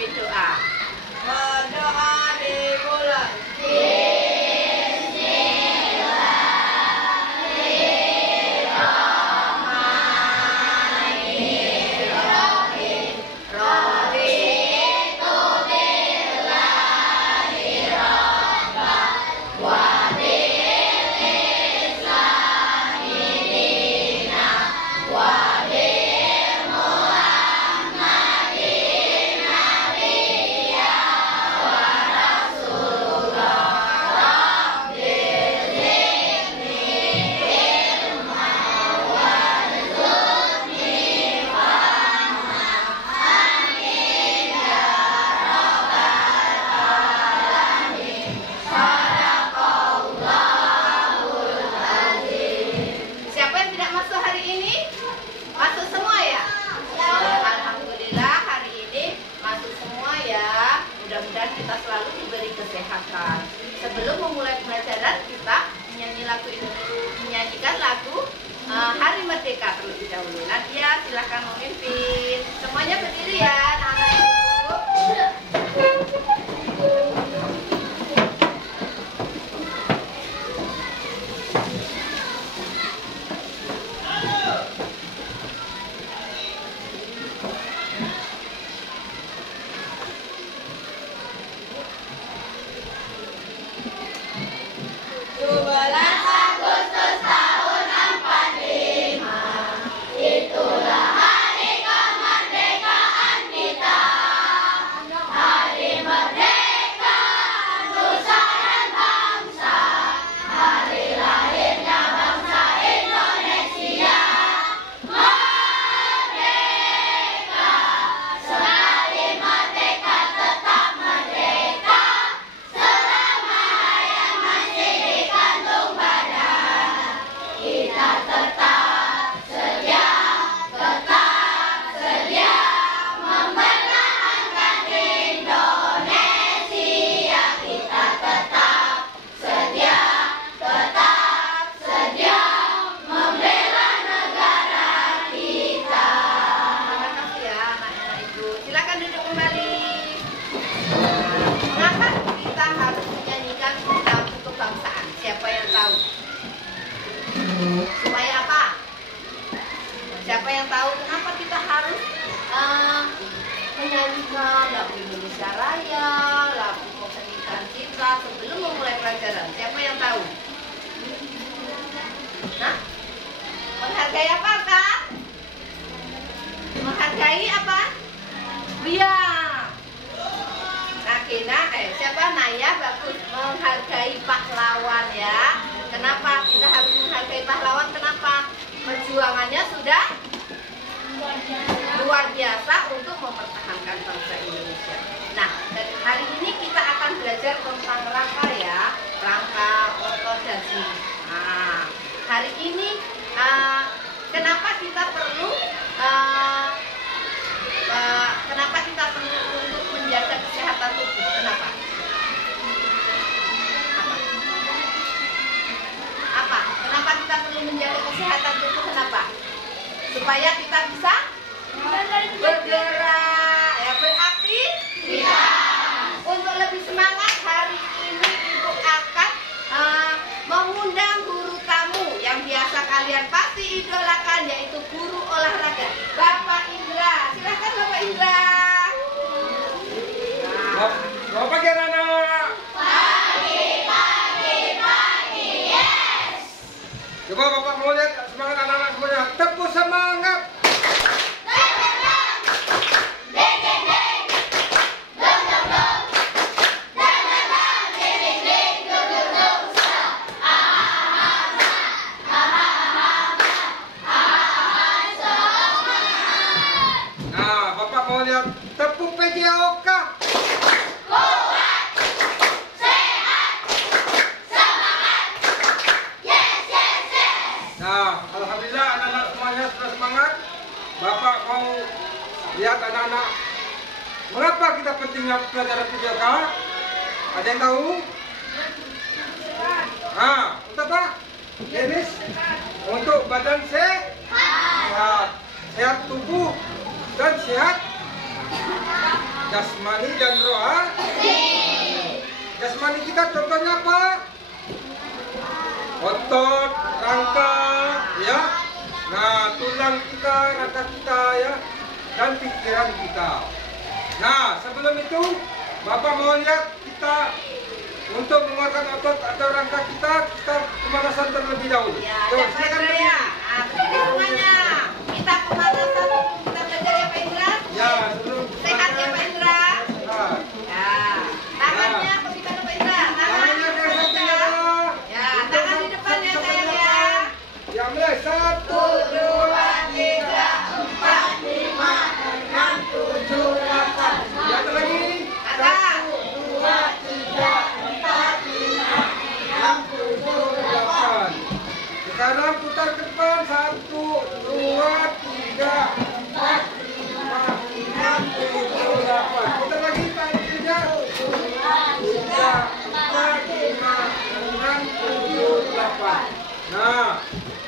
pimpin doa. Berdoa dimulai. Mudah-mudahan kita selalu diberi kesehatan. Sebelum memulai pelajaran, kita menyanyikan lagu Hari Merdeka terlebih dahulu. Nadia, silahkan memimpin. Semuanya berdiri ya, anak-anak ibu. Supaya apa? Siapa yang tahu kenapa kita harus menyanyikan lagu Indonesia Raya, lagu Pernikahan Citra sebelum memulai pelajaran? Siapa yang tahu? Nah, menghargai apa kan? Menghargai apa? Iya. Siapa? Naya, bagus. Menghargai pahlawan ya. Kenapa kita harus menghargai pahlawan? Kenapa? Perjuangannya sudah luar biasa untuk mempertahankan bangsa Indonesia. Nah, hari ini kita akan belajar tentang rangka ya, rangka ortodasi. Nah, hari ini kenapa kita perlu untuk menjaga kesehatan tubuh? Kenapa? Kenapa kita perlu menjaga kesehatan tubuh? Kenapa? Supaya kita bisa bergerak, ya, beraktivitas. Untuk lebih semangat, hari ini Ibu akan mengundang guru tamu yang biasa kalian pasti idolakan, yaitu guru olahraga, Bapak Indra. Silakan Bapak Indra. Bapak gimana? Coba Bapak mau lihat semangat anak-anak semuanya. Tepuk semangat. Nah, Bapak mau lihat tepuk PJOK. Alhamdulillah anak-anak semuanya sudah semangat. Bapak mau lihat anak-anak mengapa kita pentingnya pelajaran PJOK? Ada yang tahu? Untuk apa? Jenis untuk badan sehat, sehat tubuh dan sehat Jasmani dan rohani. Jasmani kita contohnya apa? Otot, rangka, ya. Nah, tulang kita, rangka kita, ya, dan pikiran kita. Nah, sebelum itu, Bapak mau lihat kita untuk menguatkan otot atau rangka kita pemanasan terlebih dahulu. Ya, silakan ya. Nah, semuanya. Kita pemanasan, kita belajar ya Pak Indra. Ya, sebelum Sehat ya Pak Indra. Sehat. Ya, tangannya bagaimana Pak Indra? Tangannya ke depan. Ya, tangan di depan ya sayang ya. Ya, mulai 1, 2, 3, 4, 5, 6, 7, 8. Ya, satu lagi. 1, 2, 3, 4, 5, 6, 7, 8. Sekarang putar ke depan. 1, 2, 3, 4, 5, 6, 7, 8. Putar lagi tangannya. 3, 4, 5, 6, 7, 8. Nah,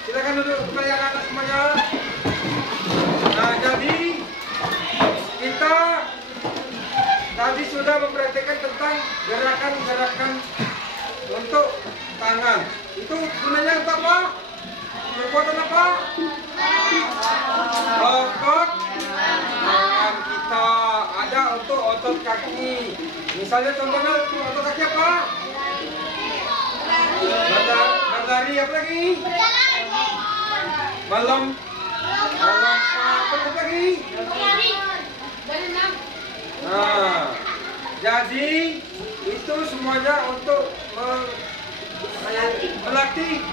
silakan duduk kembali anak-anak semuanya. Nah, jadi kita tadi sudah memperhatikan tentang gerakan-gerakan untuk tangan. Itu gunanya untuk apa? Kekuatan apa? Otot tangan kita. Ada untuk otot kaki. Misalnya contohnya otot kaki apa? Berlari, apa lagi? Melompat, apa lagi? Nah, jadi itu semuanya untuk melatih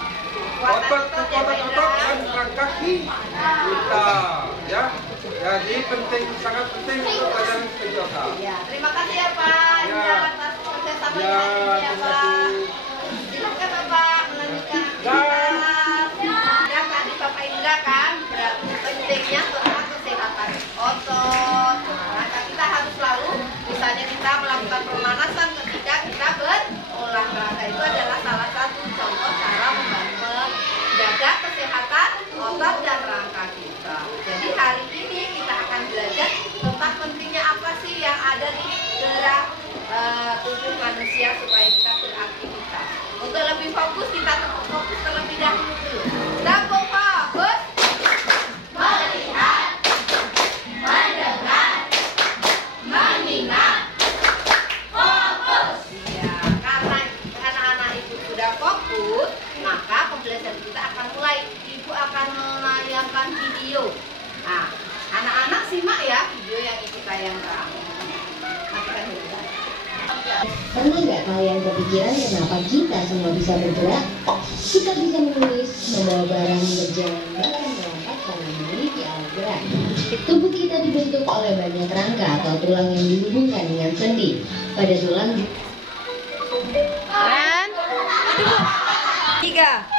kekuatan otot dan kaki kita, ya. Jadi penting, sangat penting untuk pelajaran PJOK. Ya, terima kasih ya Pak Indra atas kerjasama ya Pak. Silakan Bapak melanjutkan aktivitas. Ya, tadi Bapak Indra kan pentingnya tentang kesehatan otot. Nah, kita harus selalu, misalnya kita melakukan pemanasan ketika kita berolahraga. Itu adalah salah satu contoh cara menjaga kesehatan otot dan rangka kita. Jadi hari ini kita akan belajar tentang pentingnya apa sih yang ada di gerak tubuh manusia supaya kita beraktivitas. Untuk lebih fokus, kita fokus terlebih dahulu dulu. Fokus, melihat, mendengar, mengingat, fokus. Ya, karena anak-anak itu sudah fokus, maka pembelajaran kita akan mulai. Ibu akan menayangkan video. Nah, anak-anak simak ya video yang ibu tayangkan. Matikan dulu. Pernah nggak kalian kepikiran kenapa kita semua bisa bergerak? Kita bisa menulis, membawa barang, berjalan, bahkan melompat karena memiliki alat gerak. Tubuh kita dibentuk oleh banyak rangka atau tulang yang dihubungkan dengan sendi. Pada tulang Dan 3.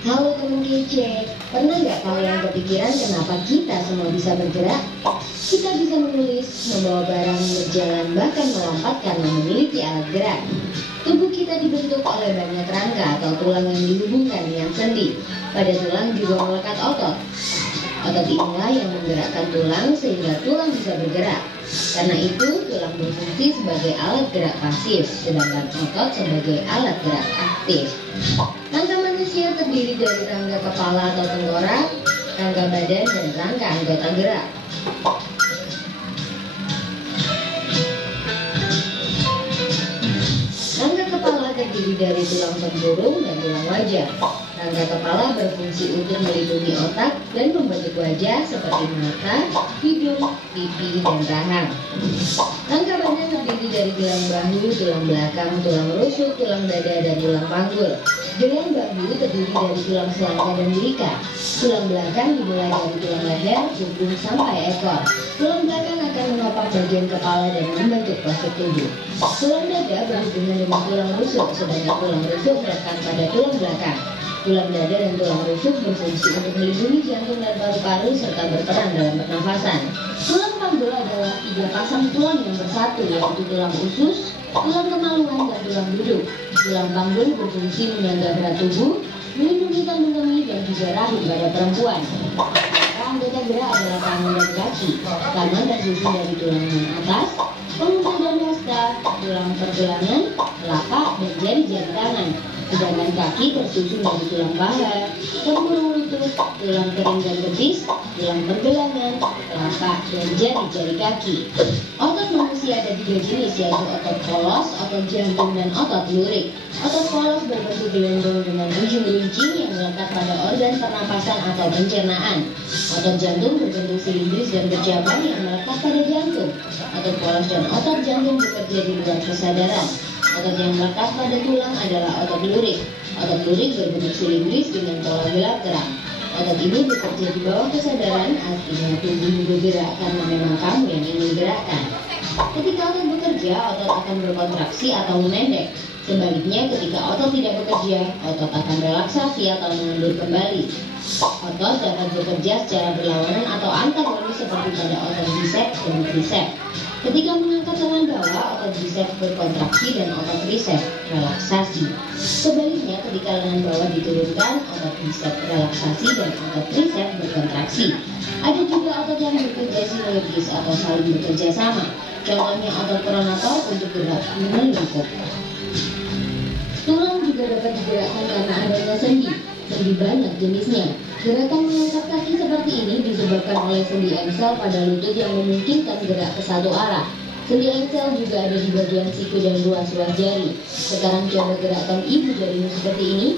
Halo teman kece, pernah nggak kalian kepikiran kenapa kita semua bisa bergerak? Kita bisa menulis, membawa barang, berjalan, bahkan melompat karena memiliki alat gerak. Tubuh kita dibentuk oleh banyak rangka atau tulang yang dihubungkan dengan sendi. Pada tulang juga melekat otot. Otot inilah yang menggerakkan tulang sehingga tulang bisa bergerak. Karena itu, tulang berfungsi sebagai alat gerak pasif, sedangkan otot sebagai alat gerak aktif. Rangka manusia terdiri dari rangka kepala atau tengkorak, rangka badan, dan rangka anggota gerak. Rangka kepala terdiri dari tulang tempurung dan tulang wajah. Rangka kepala berfungsi untuk melindungi otak dan membentuk wajah seperti mata, hidung, pipi, dan rahang. Rangka badan terdiri dari tulang bahu, tulang belakang, tulang rusuk, tulang dada, dan tulang panggul. Tulang bahu terdiri dari tulang selangka dan belika. Tulang belakang dimulai dari tulang leher, punggung, sampai ekor. Tulang belakang akan menopang bagian kepala dan membentuk postur tubuh. Tulang dada berhubungan dengan tulang rusuk, sedangkan tulang rusuk melekat pada tulang belakang. Tulang dada dan tulang rusuk berfungsi untuk melindungi jantung dan paru-paru serta berperan dalam pernafasan. Tulang panggul adalah 3 pasang tulang yang bersatu, yaitu tulang usus, tulang kemaluan, dan tulang duduk. Tulang panggul berfungsi menyangga berat tubuh, melindungi kandung kemih dan juga rahim pada perempuan. Anggota adalah tangan dan kaki, karena tersusun dari tulang atas, pengusa dan hasta, tulang pergelangan, telapak, dan jari-jari tangan. Sedangkan kaki tersusun dari tulang paha, tempurung lutut, tulang kering dan betis, tulang pergelangan, telapak, dan jari-jari kaki. Otot manusia ada 3 jenis, yaitu otot polos, otot jantung, dan otot lurik. Otot polos berbentuk gelembung dengan ujung runcing yang melekat pada organ pernapasan atau pencernaan. Otot jantung berbentuk silindris dan bercabang yang melekat pada jantung. Otot polos dan otot jantung bekerja di luar kesadaran. Otot yang melekat pada tulang adalah otot lurik. Otot lurik berbentuk silindris dengan pola gelap terang. Otot ini bekerja di bawah kesadaran, artinya tubuhmu bergerak karena memang kamu yang ingin gerakkan. Ketika otot bekerja, otot akan berkontraksi atau memendek. Sebaliknya, ketika otot tidak bekerja, otot akan relaksasi atau mengundur kembali. Otot dapat bekerja secara berlawanan atau antagonis seperti pada otot biceps dan triceps. Ketika mengangkat tangan bawah, otot biceps berkontraksi dan otot triceps relaksasi. Sebaliknya, ketika lengan bawah diturunkan, otot biceps relaksasi dan otot triceps berkontraksi. Ada juga otot yang bekerja sinergis atau saling bekerja sama. Contohnya otot pronator untuk gerak melingkup. Tulang juga dapat digerakkan karena adanya sendi. Sendi banyak jenisnya. Gerakan mengangkat kaki seperti ini disebabkan oleh sendi engsel pada lutut yang memungkinkan gerak ke satu arah. Sendi engsel juga ada di bagian siku dan ruas-ruas jari. Sekarang coba gerakkan ibu jarimu seperti ini.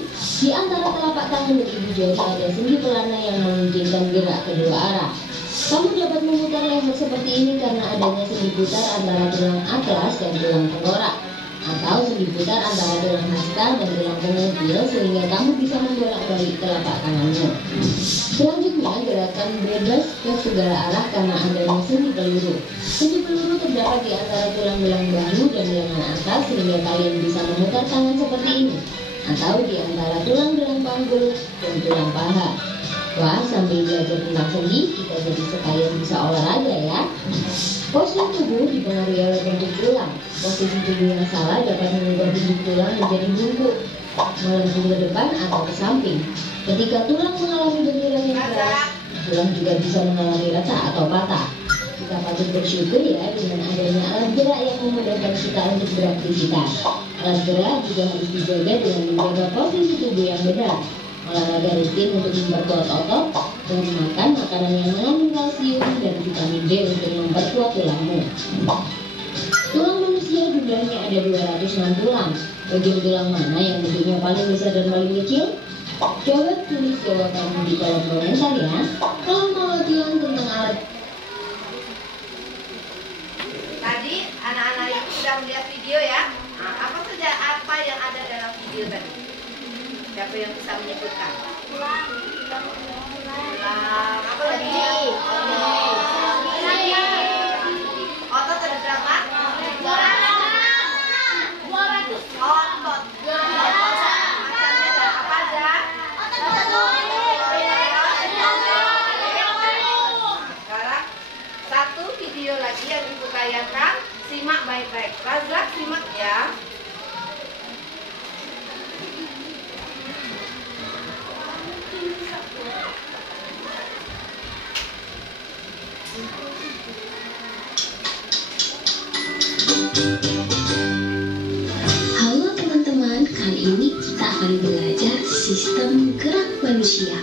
Di antara telapak tangan dan ibu jari ada sendi pelana yang memungkinkan gerak kedua arah. Kamu dapat memutar leher seperti ini karena adanya sendi putar antara tulang atlas dan tulang tengkorak, atau sendi putar antara tulang hasta dan tulang pengutil sehingga kamu bisa membolak-balik telapak tanganmu. Selanjutnya, gerakan bebas ke segala arah karena adanya sendi peluru. Sendi peluru terdapat di antara tulang belang bahu dan lengan atas sehingga kalian bisa memutar tangan seperti ini, atau di antara tulang belang panggul dan tulang paha. Wah, sambil belajar tentang sendi, kita jadi sekalian bisa olahraga ya. Postur tubuh dipengaruhi oleh bentuk tulang. Posisi tubuh yang salah dapat mengubah bentuk tulang menjadi bungkuk, melengkung ke depan atau ke samping. Ketika tulang mengalami benturan yang keras, tulang juga bisa mengalami retak atau patah. Kita patut bersyukur ya dengan adanya alat gerak yang memudahkan kita untuk beraktivitas. Alat gerak juga harus dijaga dengan menjaga posisi tubuh yang benar. Olahraga rutin untuk memperkuat otot, dan makan makanan yang mengandung kalsium dan vitamin D untuk memperkuat tulangmu. Tulang manusia jumlahnya ada 206 tulang. Bagian tulang mana yang bentuknya paling besar dan paling kecil? Coba tulis jawabanmu di kolom komentar ya. Kalau mau latihan tentang alat. Tadi anak-anak itu sudah melihat video ya. Nah, apa yang ada dalam video tadi? Siapa yang bisa menyebutkan? Tulang. Apa lagi? Otot ada berapa? 200. Otot. Macamnya apa aja? Sekarang satu video lagi yang ibu tayangkan. Simak baik-baik. Razak simak ya. Halo teman-teman, kali ini kita akan belajar sistem gerak manusia.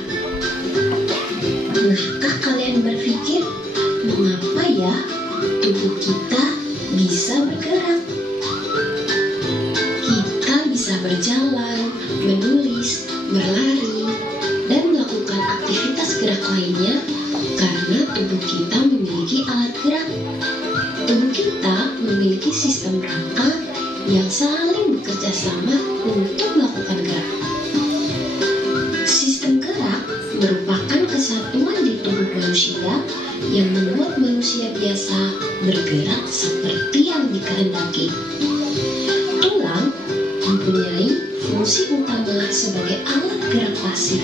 Pernahkah kalian berpikir, mengapa ya tubuh kita bisa bergerak? Kita bisa berjalan, menulis, berlari, dan melakukan aktivitas gerak lainnya karena tubuh kita memiliki alat gerak. Tubuh kita memiliki sistem rangka yang saling bekerja sama untuk melakukan gerak. Sistem gerak merupakan kesatuan di tubuh manusia yang membuat manusia biasa bergerak seperti yang dikehendaki. Tulang mempunyai fungsi utama sebagai alat gerak pasif.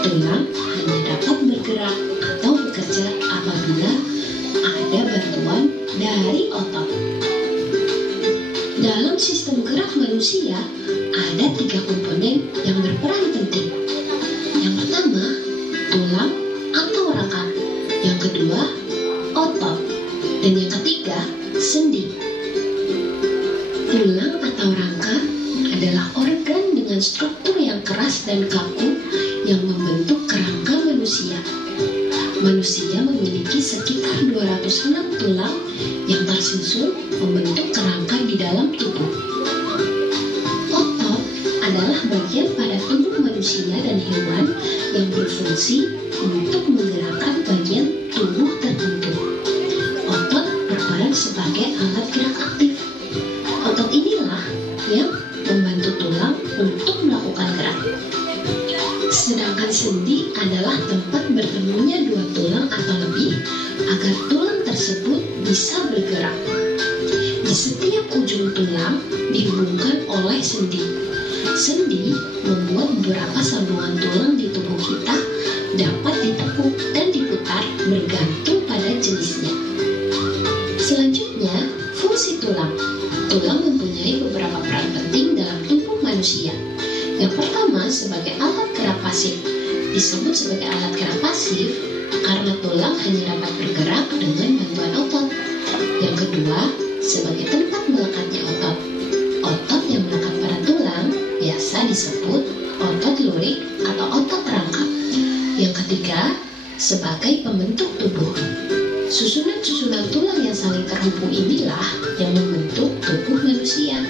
Tulang hanya dapat bergerak atau bekerja apabila ada bantuan dari otot. Dalam sistem gerak manusia ada 3 komponen yang berperan penting. Yang pertama, tulang atau rangka. Yang kedua, otot. Dan yang ketiga, sendi. Tulang atau rangka adalah organ dengan struktur yang keras dan kaku yang membentuk kerangka manusia. Manusia memiliki sekitar 206 tulang yang tersusun membentuk kerangka di dalam tubuh. Otot adalah bagian pada tubuh manusia dan hewan yang berfungsi untuk menggerakkan bagian tubuh tertentu. Otot berperan sebagai alat gerak aktif. Otot inilah yang membantu tulang untuk melakukan gerak. Sedangkan sendi adalah tempat bertemunya dua tulang atau lebih agar tulang tersebut bisa bergerak. Di setiap ujung tulang dihubungkan oleh sendi. Sendi membuat beberapa sambungan tulang di tubuh kita dapat ditekuk dan diputar bergantung pada jenisnya. Selanjutnya, fungsi tulang. Tulang mempunyai beberapa peran penting dalam tubuh manusia. Yang pertama, sebagai alat gerak pasif. Disebut sebagai alat gerak pasif karena tulang hanya dapat bergerak dengan bantuan otot. Yang kedua, sebagai tempat melekatnya otot. Otot yang melekat pada tulang biasa disebut otot lurik atau otot rangka. Yang ketiga, sebagai pembentuk tubuh. Susunan-susunan tulang yang saling terhubung inilah yang membentuk tubuh manusia.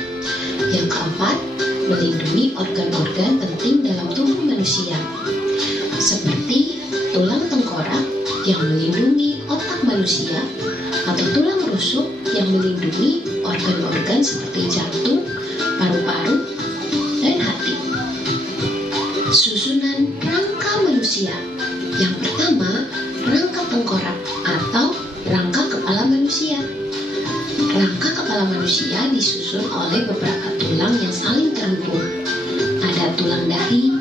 Yang keempat, melindungi organ-organ penting dalam tubuh manusia, seperti tulang tengkorak yang melindungi otak manusia, atau tulang rusuk yang melindungi organ-organ seperti jantung, paru-paru, dan hati. Susunan rangka manusia. Yang pertama, rangka tengkorak atau rangka kepala manusia. Rangka kepala manusia disusun oleh beberapa tulang yang saling terhubung. Ada tulang dahi,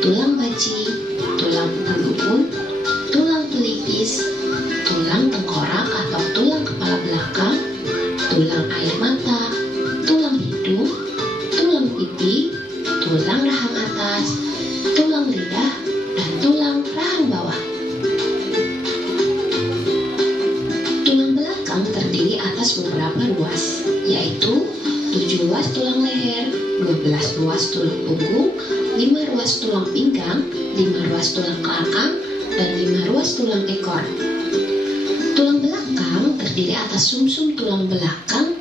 tulang baci, tulang ulu, tulang pelipis, tulang tengkorak atau tulang kepala belakang, tulang air mata, tulang hidung, tulang pipi, tulang rahang atas, tulang lidah, dan tulang rahang bawah. Tulang belakang terdiri atas beberapa ruas, yaitu 7 ruas tulang leher, 12 ruas tulang punggung, 5 ruas tulang pinggang, 5 ruas tulang kelakang, dan 5 ruas tulang ekor. Tulang belakang terdiri atas sumsum tulang belakang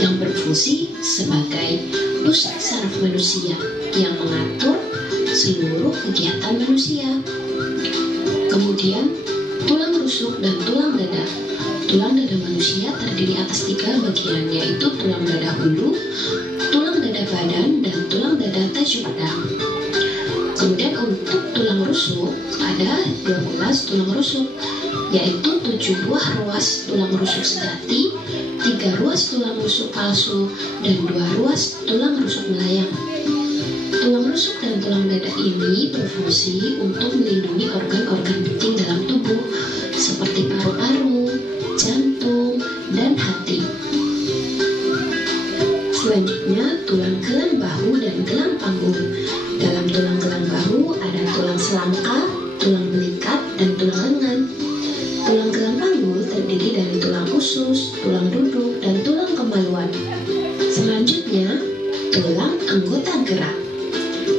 yang berfungsi sebagai pusat saraf manusia yang mengatur seluruh kegiatan manusia. Kemudian, tulang rusuk dan tulang dada. Tulang dada manusia terdiri atas 3 bagian, yaitu tulang dada hulu, tulang dada badan, dan tulang dada tajudang. Kemudian untuk tulang rusuk ada 12 tulang rusuk, yaitu 7 buah ruas tulang rusuk sejati, 3 ruas tulang rusuk palsu, dan 2 ruas tulang rusuk melayang. Tulang rusuk dan tulang dada ini berfungsi untuk melindungi organ-organ penting dalam tubuh seperti paru-paru, jantung, dan hati. Selanjutnya, tulang gelang bahu dan gelang panggul. Dalam tulang gelang bahu ada tulang selangka, tulang belikat, dan tulang lengan. Tulang gelang panggul terdiri dari tulang usus, tulang duduk, dan tulang kemaluan. Selanjutnya, tulang anggota gerak.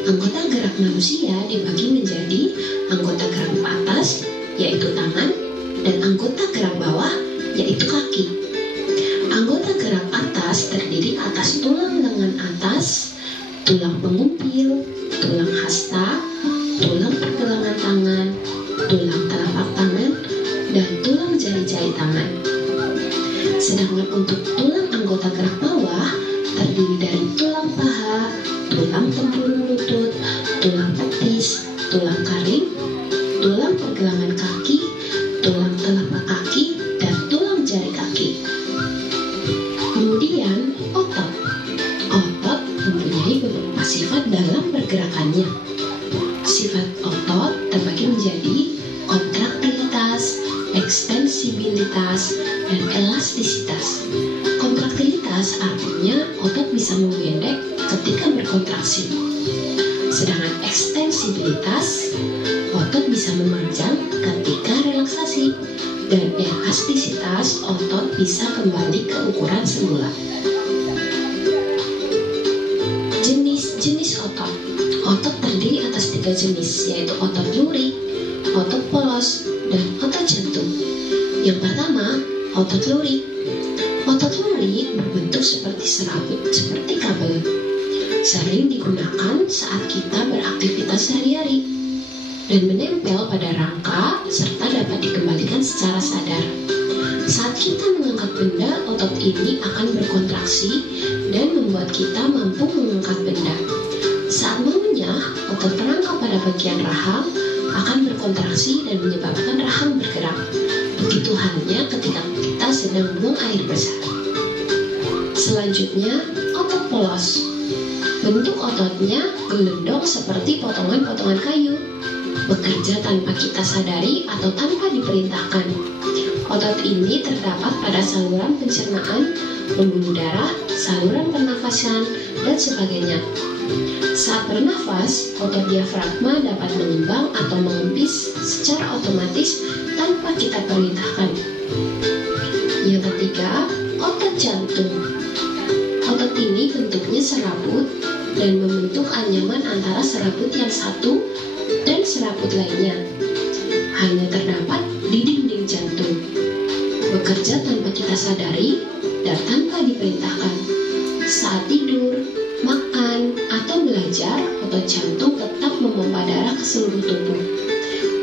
Anggota gerak manusia dibagi menjadi anggota gerak atas, yaitu tangan, dan anggota gerak bawah, yaitu kaki. Anggota gerak atas terdiri atas tulang lengan atas, tulang pengumpil, tulang hasta, tulang pergelangan tangan, tulang telapak tangan, dan tulang jari-jari tangan. Sedangkan untuk tulang anggota gerak bawah terdiri dari tulang paha, tulang tempurung lutut, tulang betis, tulang taring, tulang pergelangan kaki, tulang telapak kaki, dan tulang jari kaki. Kemudian otot. Otot mempunyai beberapa sifat dalam pergerakannya. Sifat otot terbagi menjadi kontraktilitas, ekstensibilitas, dan elastisitas. Kontraktilitas artinya otot bisa memendek ketika berkontraksi. Sedangkan ekstensibilitas, otot bisa memanjang ketika relaksasi. dan elastisitas otot bisa kembali ke ukuran semula. Jenis-jenis otot. Otot terdiri atas 3 jenis, yaitu otot lurik, otot polos, dan otot jantung. Yang pertama, otot lurik. Otot lurik berbentuk seperti serabut, seperti kabel. Sering digunakan saat kita beraktivitas sehari-hari dan menempel pada rangka serta dapat dikembalikan secara sadar. Saat kita mengangkat benda, otot ini akan berkontraksi dan membuat kita mampu mengangkat benda. Saat mengunyah, otot perangkap pada bagian rahang akan berkontraksi dan menyebabkan rahang bergerak. Begitu halnya ketika kita sedang buang air besar. Selanjutnya, otot polos. Bentuk ototnya gelendong seperti potongan-potongan kayu, bekerja tanpa kita sadari atau tanpa diperintahkan. Otot ini terdapat pada saluran pencernaan, pembuluh darah, saluran pernafasan, dan sebagainya. Saat bernafas, otot diafragma dapat mengembang atau mengempis secara otomatis tanpa kita perintahkan. Yang ketiga, otot jantung. Otot ini bentuknya serabut dan membentuk anyaman antara serabut yang satu dan serabut lainnya. Hanya terdapat di dinding jantung. Bekerja tanpa kita sadari dan tanpa diperintahkan. Saat tidur, makan, atau belajar, otot jantung tetap memompa darah ke seluruh tubuh.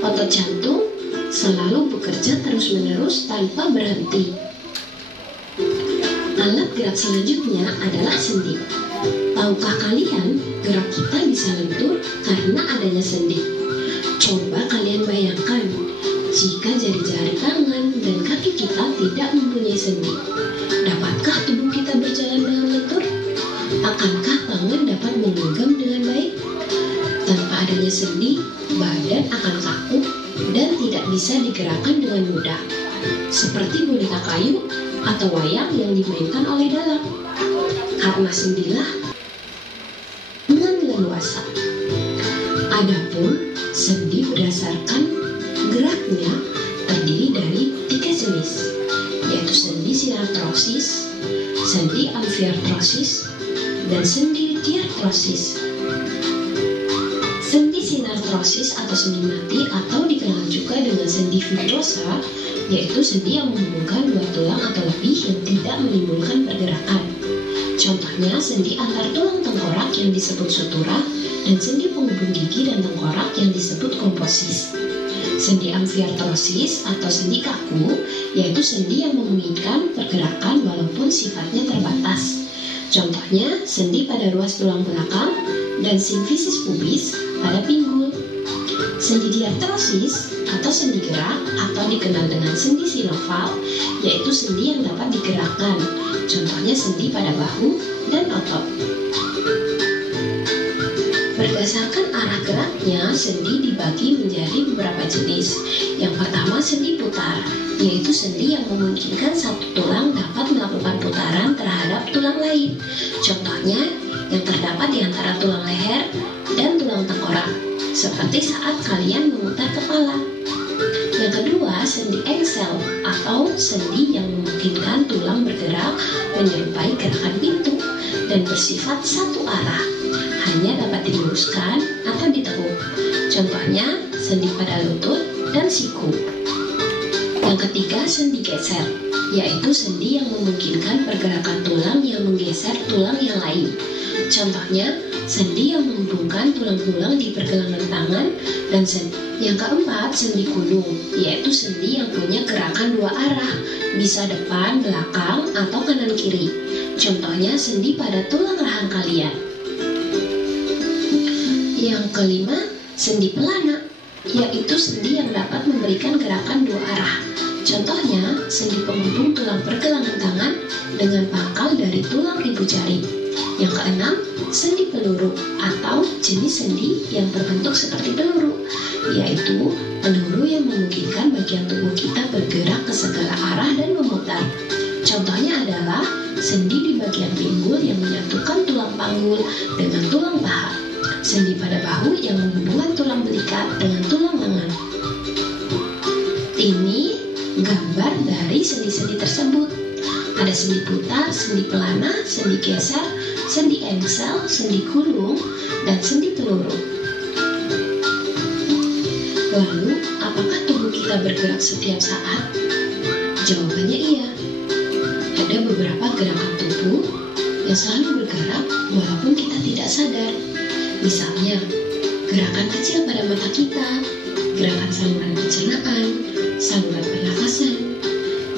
Otot jantung selalu bekerja terus-menerus tanpa berhenti. Alat gerak selanjutnya adalah sendi. Tahukah kalian, gerak kita bisa lentur karena adanya sendi? Coba kalian bayangkan, jika jari-jari tangan dan kaki kita tidak mempunyai sendi, dapatkah tubuh kita berjalan dengan lentur? Akankah tangan dapat menggenggam dengan baik? Tanpa adanya sendi, badan akan kaku dan tidak bisa digerakkan dengan mudah, seperti boneka kayu atau wayang yang dimainkan oleh dalang. Karena sendilah dengan leluasa. Adapun sendi berdasarkan geraknya terdiri dari 3 jenis, yaitu sendi sinartrosis, sendi amfiartrosis, dan sendi diartrosis. Sendi sinartrosis atau sendi mati atau dikenal juga dengan sendi fibrosa, yaitu sendi yang menghubungkan 2 tulang atau lebih yang tidak menimbulkan pergerakan. Contohnya sendi antar tulang tengkorak yang disebut sutura dan sendi penghubung gigi dan tengkorak yang disebut komposis. Sendi amfiartrosis atau sendi kaku yaitu sendi yang memungkinkan pergerakan walaupun sifatnya terbatas. Contohnya sendi pada ruas tulang belakang dan simfisis pubis pada pinggul. Sendi diartrosis atau sendi gerak atau dikenal dengan sendi sinoval yaitu sendi yang dapat digerakkan. Contohnya sendi pada bahu dan otot. Berdasarkan arah geraknya, sendi dibagi menjadi beberapa jenis. Yang pertama sendi putar, yaitu sendi yang memungkinkan satu tulang dapat melakukan putaran terhadap tulang lain. Contohnya yang terdapat di antara tulang leher dan tulang tengkorak, seperti saat kalian memutar kepala. Yang kedua, sendi engsel atau sendi yang memungkinkan tulang bergerak menyerupai gerakan pintu dan bersifat satu arah, hanya dapat diluruskan atau ditekuk. Contohnya sendi pada lutut dan siku. Yang ketiga, sendi geser, yaitu sendi yang memungkinkan pergerakan tulang yang menggeser tulang yang lain. Contohnya sendi yang menghubungkan tulang-tulang di pergelangan tangan dan sendi. Yang keempat, sendi gunung, yaitu sendi yang punya gerakan 2 arah, bisa depan, belakang, atau kanan kiri. Contohnya sendi pada tulang rahang kalian. Yang kelima, sendi pelana, yaitu sendi yang dapat memberikan gerakan 2 arah. Contohnya, sendi penghubung tulang pergelangan tangan dengan pangkal dari tulang ibu jari. Yang keenam, sendi peluru atau jenis sendi yang berbentuk seperti peluru, yaitu peluru yang memungkinkan bagian tubuh kita bergerak ke segala arah dan memutar. Contohnya adalah sendi di bagian pinggul yang menyatukan tulang panggul dengan tulang paha, sendi pada bahu yang menghubungkan tulang belikat dengan tulang lengan. Ini gambar dari sendi-sendi tersebut. Ada sendi putar, sendi pelana, sendi geser, sendi engsel, sendi gulung, dan sendi peluru. Lalu, apakah tubuh kita bergerak setiap saat? Jawabannya iya. Ada beberapa gerakan tubuh yang selalu bergerak walaupun kita tidak sadar. Misalnya, gerakan kecil pada mata kita, gerakan saluran pencernaan, saluran pernafasan,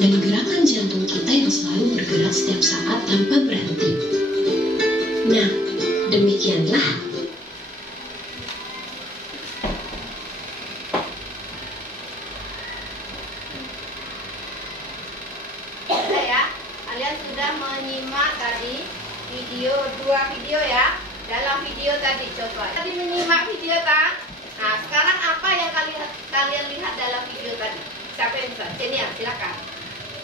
dan gerakan jantung kita yang selalu bergerak setiap saat tanpa berhenti. Nah, demikianlah. Sudah ya, kalian sudah menyimak tadi dua video ya. Dalam video tadi coba tadi menyimak video tak? Nah, sekarang apa yang kalian lihat dalam video tadi? Siapa yang bisa? Cenia, silakan.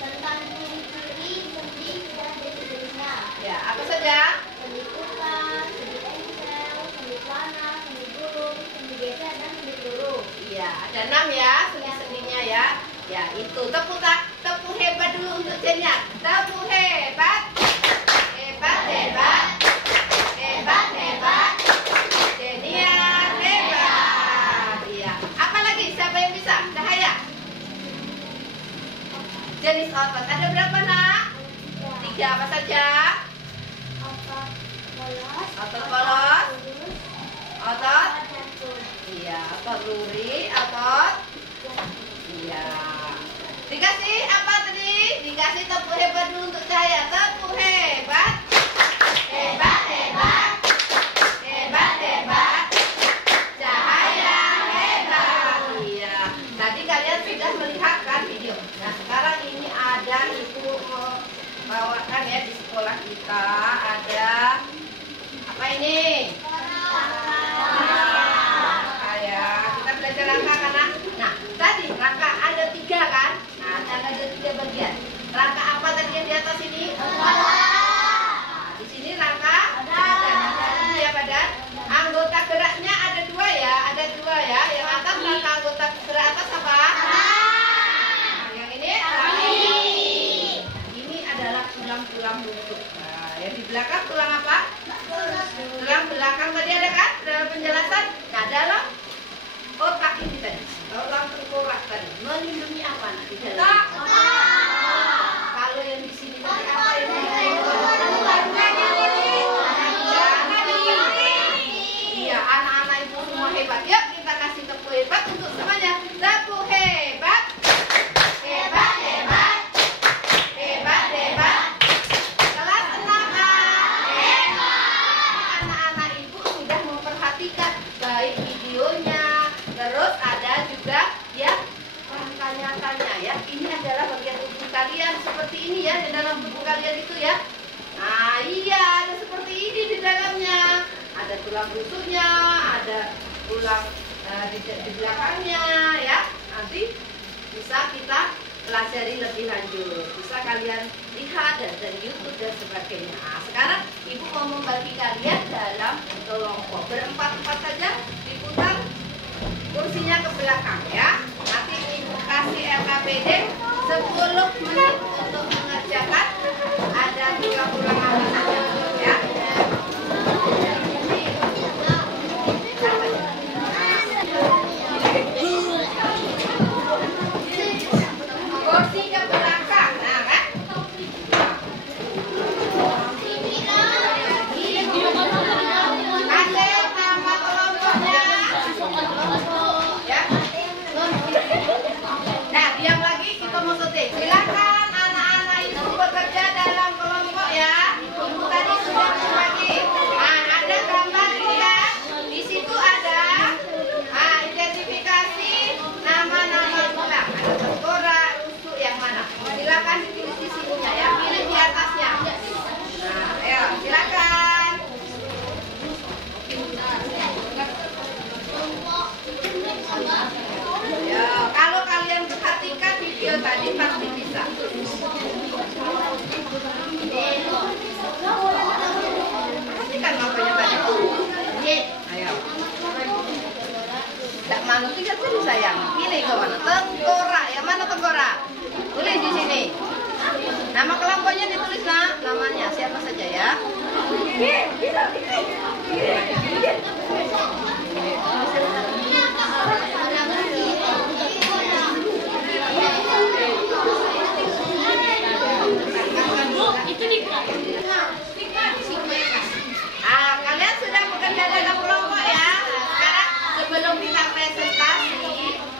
Tentang ciri-ciri sendi dan jenis-jenisnya. Ya, apa saja? Sendi putar, sendi engsel, sendi pelana, sendi gulung, sendi geser, dan sendi peluru. Iya, ada 6 ya sendi-sendinya ya. Ya, itu tepuk hebat dulu untuk Cenia. Tepuk hebat. Hebat, hebat. Hebat, hebat. Cenia hebat. Iya. Apa lagi? Siapa yang bisa? Cahaya. Jenis otot ada berapa nak? 3 apa saja? Otot polos, Otot polos, lurus, otot. jantung. Iya, otot luri, otot. Iya. Dikasih apa tadi? Dikasih tepuk hebat dulu untuk Cahaya. Tepuk hebat. Hebat, hebat. Hebat, hebat. Cahaya hebat. Iya. Tadi kalian sudah melihat kan video. Nah, sekarang ini ada ibu membawakan ya di sekolah kita ada apa ini? Rangka ya. Kita belajar rangka karena nah, tadi rangka ada 3 kan? Nah, ada 3 bagian. Rangka apa tadi yang di atas ini? Nah, di sini rangka badan. Ini ya badan. Anggota geraknya ada 2 ya, ada 2 ya. Yang atas rangka anggota gerak atas apa? Nah, yang ini ini adalah tulang-tulang rusuk. Nah, yang di belakang tulang apa? Tulang belakang tadi ada kan? Dalam penjelasan. Nah, dalam otak ini tadi, tulang tengkorak tadi melindungi apa nanti di dalam? Kalau yang di sini tadi apa yang iya, anak-anak itu semua hebat. Yuk kita kasih tepuk hebat untuk semuanya. Tepuk hebat. Hebat, hebat. Hebat, hebat. Kelas 6A. Anak-anak ibu sudah memperhatikan baik videonya, terus ada juga ya tanya-tanya ya. Ini adalah bagian tubuh kalian seperti ini ya di dalam tubuh kalian itu ya. Nah iya ada seperti ini di dalamnya. Ada tulang rusuknya, ada tulang di belakangnya ya. Nanti bisa kita pelajari lebih lanjut. Bisa kalian lihat dari YouTube dan sebagainya. Nah, sekarang ibu mau membagi kalian dalam kelompok berempat-empat saja, diputar kursinya ke belakang ya. Nanti ibu kasih LKPD 10 menit untuk mengerjakan. Ada 30 halaman saja ya. Kursi ke belakang, nah kan? Kasih nama kelompoknya. Ya. Nah, diam lagi kita mau syuting. Silakan anak-anak itu bekerja dalam kelompok ya. Ibu tadi sudah berbagi. Nah, ada gambar ini kan? Di situ ada identifikasi nama-nama tulang. Ada tengkorak, rusuk yang mana? Silakan dipilih sisinya ya. Pilih di atasnya. Nah, ayo silakan. Ya, kalau kalian perhatikan video tadi pasti bisa. Perhatikan makanya tadi. Ayo. Tak malu tiga tadi sayang. Pilih ke mana? Tengkorak. Yang mana tengkorak? Kalian sudah bekerja dalam kelompok ya. Sekarang sebelum kita presentasi,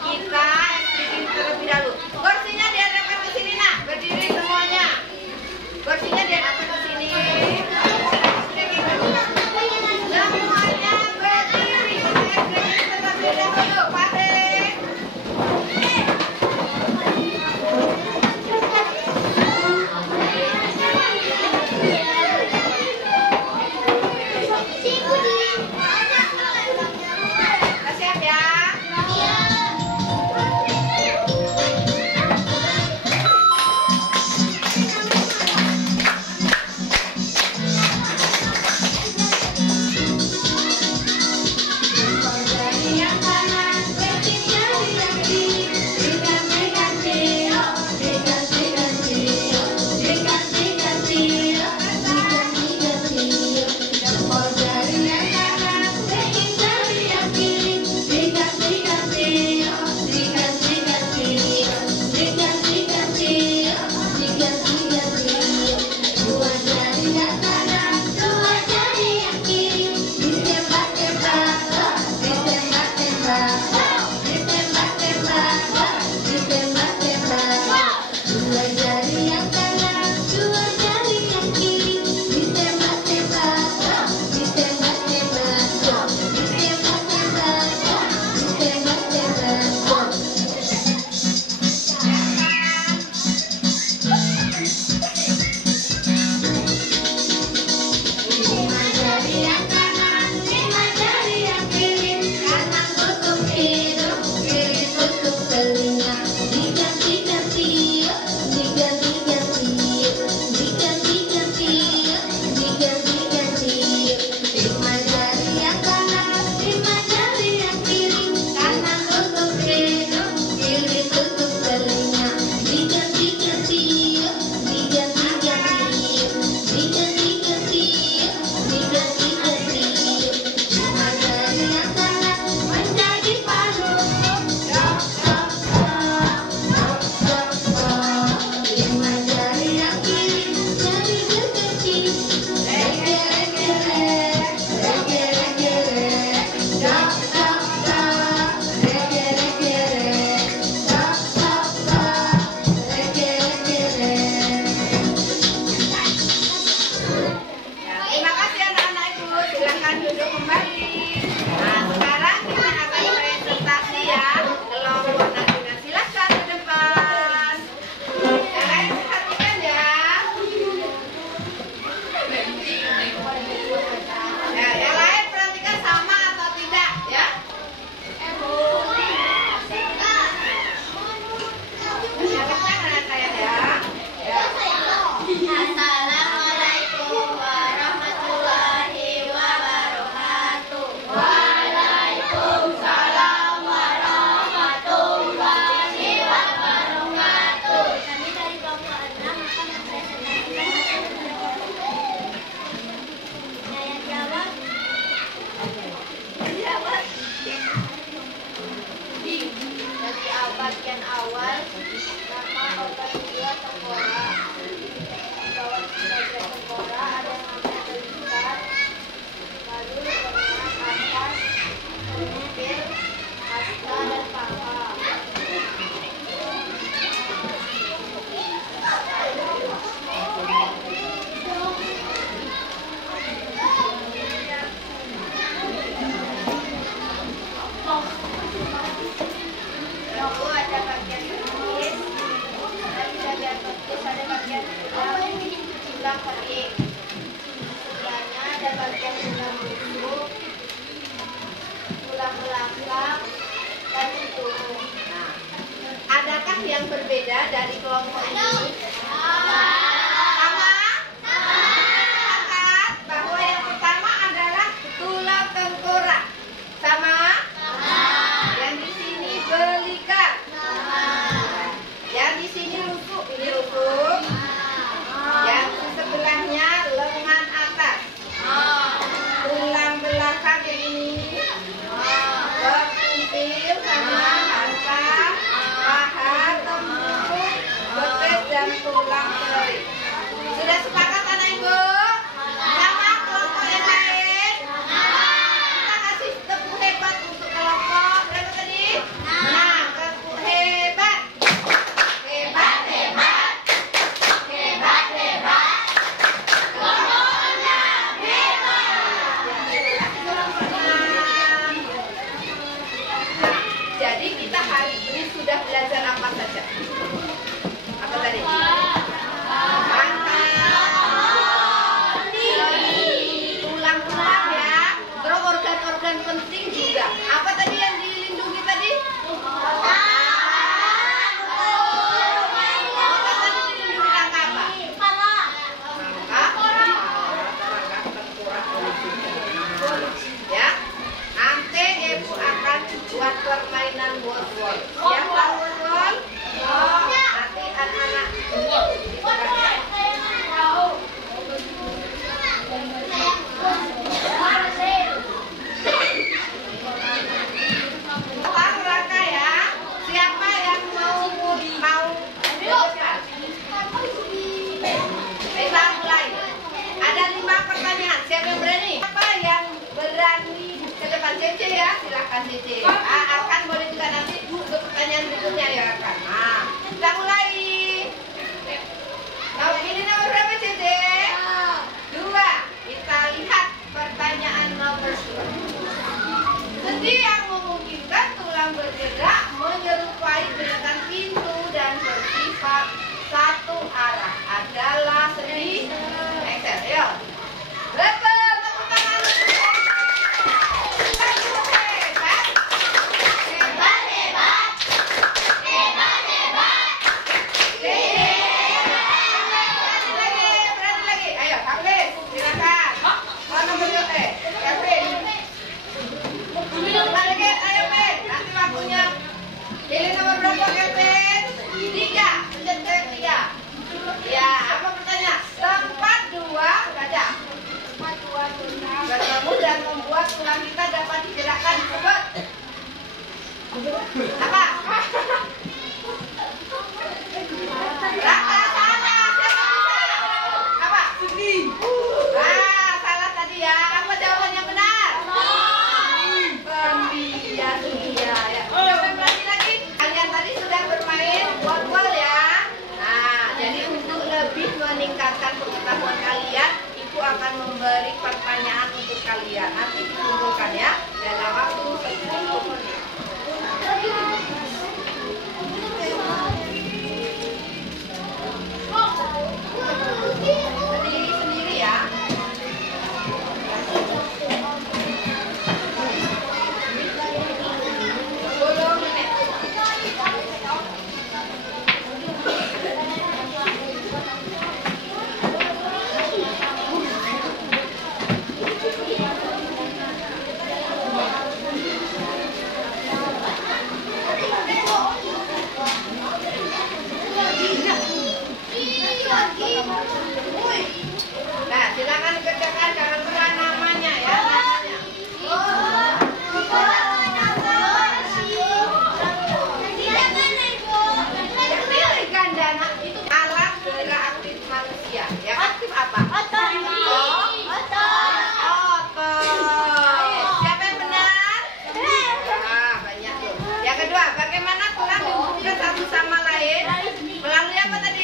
kita bikin terlebih dahulu. Kursinya dihadapkan ke sini nak, berdiri semuanya. Kursinya dihadapkan ke sini. Semuanya berdiri. Terlebih dahulu, Patrick. Siap ya? Terima kasih anak-anakku, silakan duduk kembali. Nah, sekarang kita akan presentasi ya. Kelompok nantinya silakan ke depan. Yang lain perhatikan ya. Ya, yang lain perhatikan sama atau tidak ya. Silakan anak saya ya. Assalamualaikum warahmatullahi wabarakatuh. Waalaikumsalam warahmatullahi wabarakatuh. Kami dari kelompok 6 akan mempresentasikan hasil Saya jawab. Dari bagian awal, nama obat gula tengkorak. Bawah bagian tengkorak ada namanya belikat, lalu lengan atas, bibir, hasta dan paha. Lalu ada bagian petis, dari bagian petis ada bagian tulang kering. Sebelahnya ada bagian tulang rusuk, tulang belakang, dan tulang. Nah, adakah yang berbeda dari kelompok ini? Sama? Sepakat bahwa yang pertama adalah tulang tengkorak. Sama? Yang di sini belikat. Yang di sini rusuk, ini rusuk. Yang sebelahnya lengan atas. dan tulang kering. Sudah sepakat anak ibu? Sama kelompok yang lain? Kita kasih tepuk hebat untuk kelompok berapa tadi? Nah, tepuk hebat. Hebat, hebat. Hebat, hebat. Kelompok 6 hebat. Nah, jadi kita hari ini sudah belajar apa saja? Apa tadi? Tulang-tulang ya. Terus organ-organ penting juga. Apa tadi yang dilindungi tadi? Otak tadi dilindungi rangka apa? Ya. Nanti ibu akan buat permainan word-word. Siap lah word-word? Nanti anak-anak Bang Raka ya. Siapa yang mau depan? Kita mulai. Ada 5 pertanyaan. Siapa yang berani? Siapa yang berani ke depan? Cece ya, silakan Cece. Akan boleh juga nanti untuk pertanyaan berikutnya ya Akan. Nah, kita mulai. Nah, ini nomor berapa Cece? 2. Kita lihat pertanyaan nomor 2. Sendi yang memungkinkan tulang bergerak menyerupai gerakan pintu dan bersifat satu arah adalah sendi Excel. Ayo. Betul, tepuk tangan. Hebat. Hebat, hebat. Hebat, hebat. Berani lagi. Ayo, Kavin, silakan. Nomor 2. Kavin. Lagi, ayo Ben, nanti waktunya. Pilih nomor berapa Kevin? 3, pencet ke 3. Ya, apa pertanyaan? Tempat 2 baca. Bertemu dan membuat tulang kita dapat digerakkan disebut apa? Raka salah, siapa bisa? Apa? Salah tadi ya. Apa jawaban yang benar? Iya, ya. Coba berani lagi. Kalian tadi sudah bermain word-word ya. Nah, jadi untuk lebih meningkatkan pengetahuan kalian, Ibu akan memberi pertanyaan untuk kalian. Nanti dikumpulkan ya dalam waktu 10 menit. Sendiri-sendiri ya. 10 menit. Nah, silakan kerjakan, jangan lupa namanya ya. Pilih gandana itu alat gerak aktif manusia. Yang aktif apa? Otot. Siapa yang benar? Banyak tuh. Yang kedua, bagaimana tulang dihubungkan satu sama lain? Melalui apa tadi?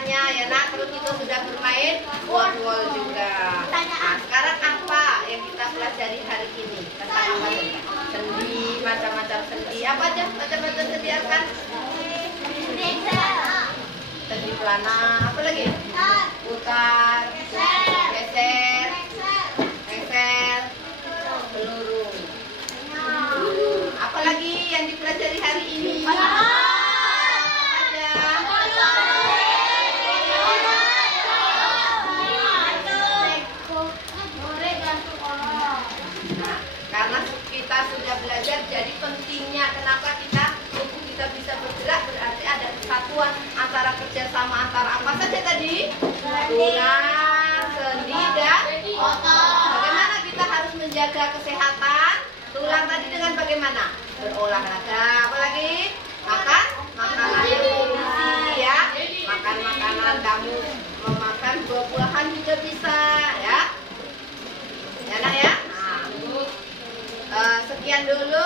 semuanya ya nak. Terus kita sudah bermain wol-wol juga. Nah, sekarang apa yang kita pelajari hari ini? Tentang apa tadi? Sendi, macam-macam sendi. Apa aja macam-macam sendi kan? Sendi pelana, apa lagi? Putar, geser, geser, peluru. Apalagi yang dipelajari hari ini? Karena kita sudah belajar, jadi pentingnya kenapa tubuh kita bisa bergerak, berarti ada kesatuan antara kerjasama antara apa saja tadi? Tulang, sendi, dan otot. Bagaimana kita harus menjaga kesehatan tulang tadi dengan bagaimana? Berolahraga, apalagi makan makanan yang bergizi ya. Makan makanan, kamu memakan buah-buahan juga bisa ya. Ya nak ya. Sekian dulu